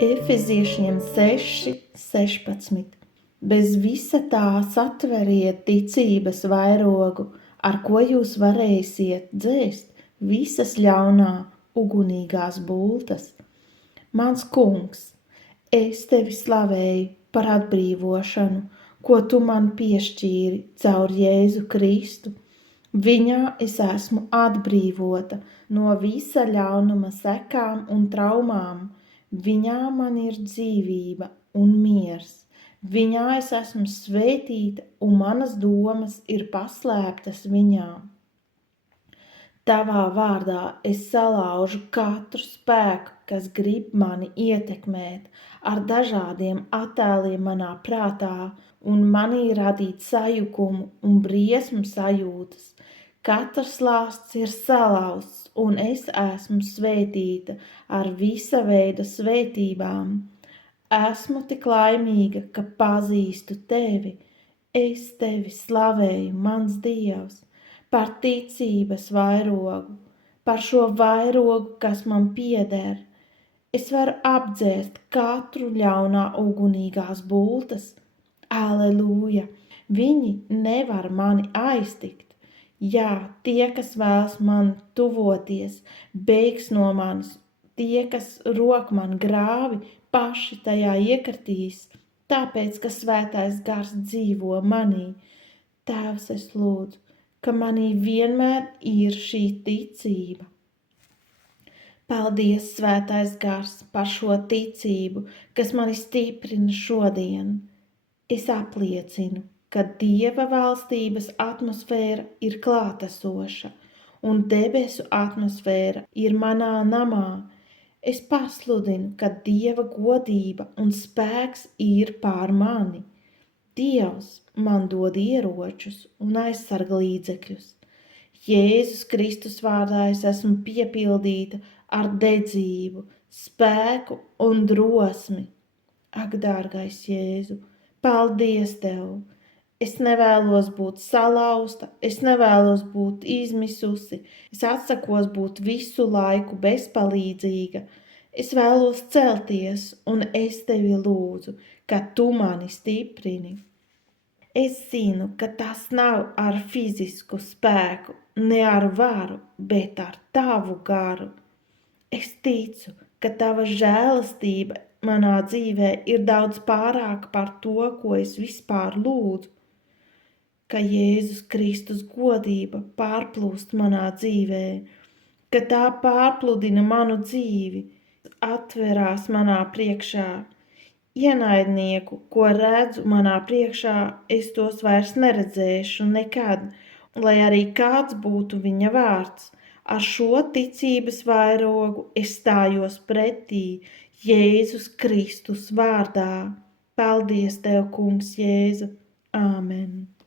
Efeziešiem 6:16. Bez visa tā satveriet ticības vairogu, ar ko jūs varēsiet dzēst visas ļaunā ugunīgās bultas. Mans kungs, es tevi slavēju par atbrīvošanu, ko tu man piešķīri caur Jēzu Kristu. Viņā es esmu atbrīvota no visa ļaunuma sekām un traumām. Viņā man ir dzīvība un miers. Viņā es esmu svētīta un manas domas ir paslēptas viņā. Tavā vārdā es salaužu katru spēku, kas grib mani ietekmēt ar dažādiem attēliem manā prātā un manī radīt sajukumu un briesmu sajūtas. Katrs lāsts ir salauzts un es esmu svētīta ar visa veida svētībām. Esmu tik laimīga, ka pazīstu tevi. Es tevi slavēju, mans Dievs, par ticības vairogu, par šo vairogu, kas man pieder. Es varu apdzēst katru ļaunā ugunīgās bultas. Aleluja! Viņi nevar mani aiztikt. Jā, tie, kas vēlas man tuvoties, bēgs no manis. Tie, kas rok man grāvi, paši tajā iekritīs, tāpēc, ka svētais gars dzīvo manī. Tēvs, es lūdzu, ka manī vienmēr ir šī ticība. Paldies, svētais gars, par šo ticību, kas mani stiprina šodien. Es apliecinu, ka Dieva valstības atmosfēra ir klātesoša, un debesu atmosfēra ir manā namā. Es pasludinu, ka Dieva godība un spēks ir pār mani. Dievs man dod ieročus un aizsarga līdzekļus. Jēzus Kristus vārdā es esmu piepildīta ar dedzību, spēku un drosmi. Ak, dārgais Jēzu, paldies Tev! Es nevēlos būt salauzta, es nevēlos būt izmisusi, es atsakos būt visu laiku bezpalīdzīga. Es vēlos celties un es Tevi lūdzu, ka Tu mani stiprini. Es zinu, ka tas nav ar fizisku spēku, ne ar varu, bet ar Tavu garu. Es ticu, ka Tava žēlastība manā dzīvē ir daudz pārāk par to, ko es vispār lūdzu. Ka Jēzus Kristus godība pārplūst manā dzīvē, ka tā pārpludina manu dzīvi, atverās manā priekšā. Ienaidnieku, ko redzu manā priekšā, es tos vairs neredzēšu nekad, lai arī kāds būtu viņa vārds. Ar šo ticības vairogu es stājos pretī Jēzus Kristus vārdā. Paldies Tev, Kungs Jēzu! Āmen!